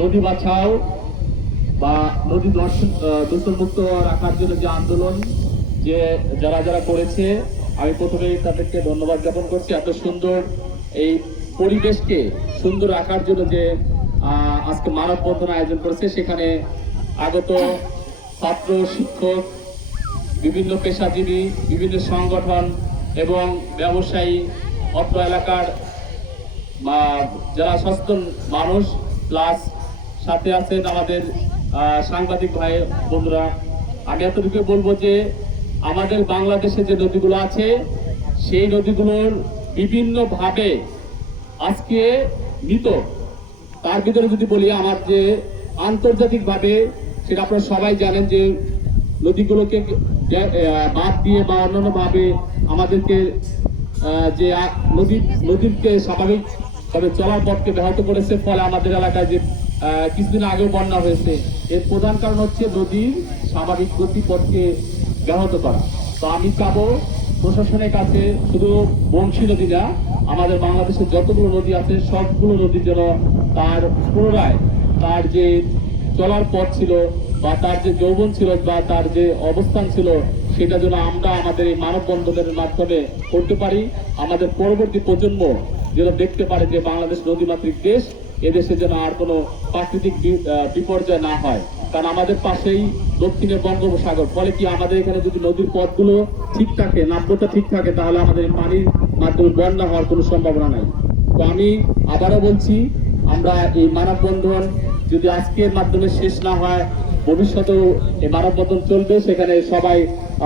নদী বাঁচাও বা নদী দর্শন দূষণ মুক্ত রাখার জন্য যে আন্দোলন যে যারা যারা করেছে, আমি প্রথমে তাদেরকে ধন্যবাদ জ্ঞাপন করছি। এত সুন্দর এই পরিবেশকে সুন্দর রাখার জন্য যে আজকে মানববন্ধন আয়োজন করেছে, সেখানে আগত ছাত্র, শিক্ষক, বিভিন্ন পেশাজীবী, বিভিন্ন সংগঠন এবং ব্যবসায়ী, অত্র এলাকার বা যারা সচেতন মানুষ প্লাস সাথে আছেন আমাদের সাংবাদিক ভাই, বন্ধুরা। আমি এতটুকু বলব যে, আমাদের বাংলাদেশে যে নদীগুলো আছে, সেই নদীগুলোর বিভিন্নভাবে আজকে মৃত। তার ভিতরে যদি বলি আমার যে আন্তর্জাতিকভাবে, সেটা আপনারা সবাই জানেন যে নদীগুলোকে বাদ দিয়ে বা অন্যান্যভাবে আমাদেরকে যে নদী, নদীকে স্বাভাবিক ভাবে চলার পথকে ব্যাহত করেছে ফলে আমাদের এলাকায় যে কিছুদিন আগেও বন্যা হয়েছে। এর প্রধান কারণ হচ্ছে নদীর স্বাভাবিক গতিপথকে ব্যাহত করা। তো আমি চাবো প্রশাসনের কাছে, শুধু বংশী নদী না, আমাদের বাংলাদেশের যতগুলো নদী আছে, সবগুলো নদীর যেন তার পুনরায় তার যে চলার পথ ছিল বা তার যে যৌবন ছিল বা তার যে অবস্থান ছিল সেটা যেন আমরা আমাদের এই মানববন্ধনের মাধ্যমে করতে পারি। আমাদের পরবর্তী প্রজন্ম যেন দেখতে পারে যে বাংলাদেশ নদীমাতৃক দেশ, এদেশে যেন আর কোনো প্রাকৃতিক বিপর্যয় না হয়। কারণ আমাদের পাশেই দক্ষিণে বঙ্গোপসাগর, ফলে কি আমাদের এখানে যদি নদীর পথগুলো ঠিক থাকে নাব্যতা ঠিক থাকে, তাহলে আমাদের পানির মাধ্যমে বন্যা হওয়ার কোনো সম্ভাবনা নাই। তো আমি আবারও বলছি, আমরা এই মানববন্ধন যদি আজকের মাধ্যমে শেষ না হয়, ভবিষ্যতেও এই মানববন্ধন চলবে। সেখানে সবাই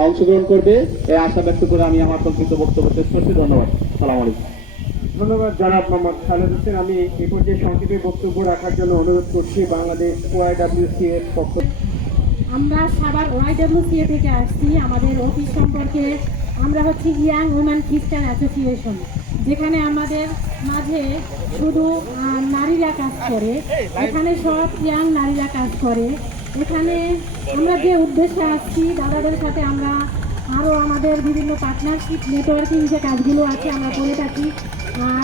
অংশগ্রহণ করবে। এই আশা ব্যক্ত করে আমি আমার সংক্ষিপ্ত বক্তব্য শেষ করছি। ধন্যবাদ। সালাম আলাইকুম। ধন্যবাদ জনাব মোহাম্মদ খালেদ হোসেন। আমি এই পর্যায়ে সংক্ষেপে বক্তব্য রাখার জন্য অনুরোধ করছি বাংলাদেশ ওআইডব্লিউসি এর পক্ষ আমরা সাবার ওয়াইডব্লিউসিএ থেকে আসছি। আমাদের অফিস সম্পর্কে আমরা হচ্ছে ইয়াং উমেন খ্রিস্টান অ্যাসোসিয়েশন যেখানে আমাদের মাঝে শুধু নারীরা কাজ করে এখানে সব ইয়াং নারীরা কাজ করে। এখানে আমরা যে উদ্দেশ্যে আসছি, দাদাদের সাথে আমরা আরও আমাদের বিভিন্ন পার্টনারশিপ নেটওয়ার্কিং যে কাজগুলো আছে, আমরা করে থাকি। আর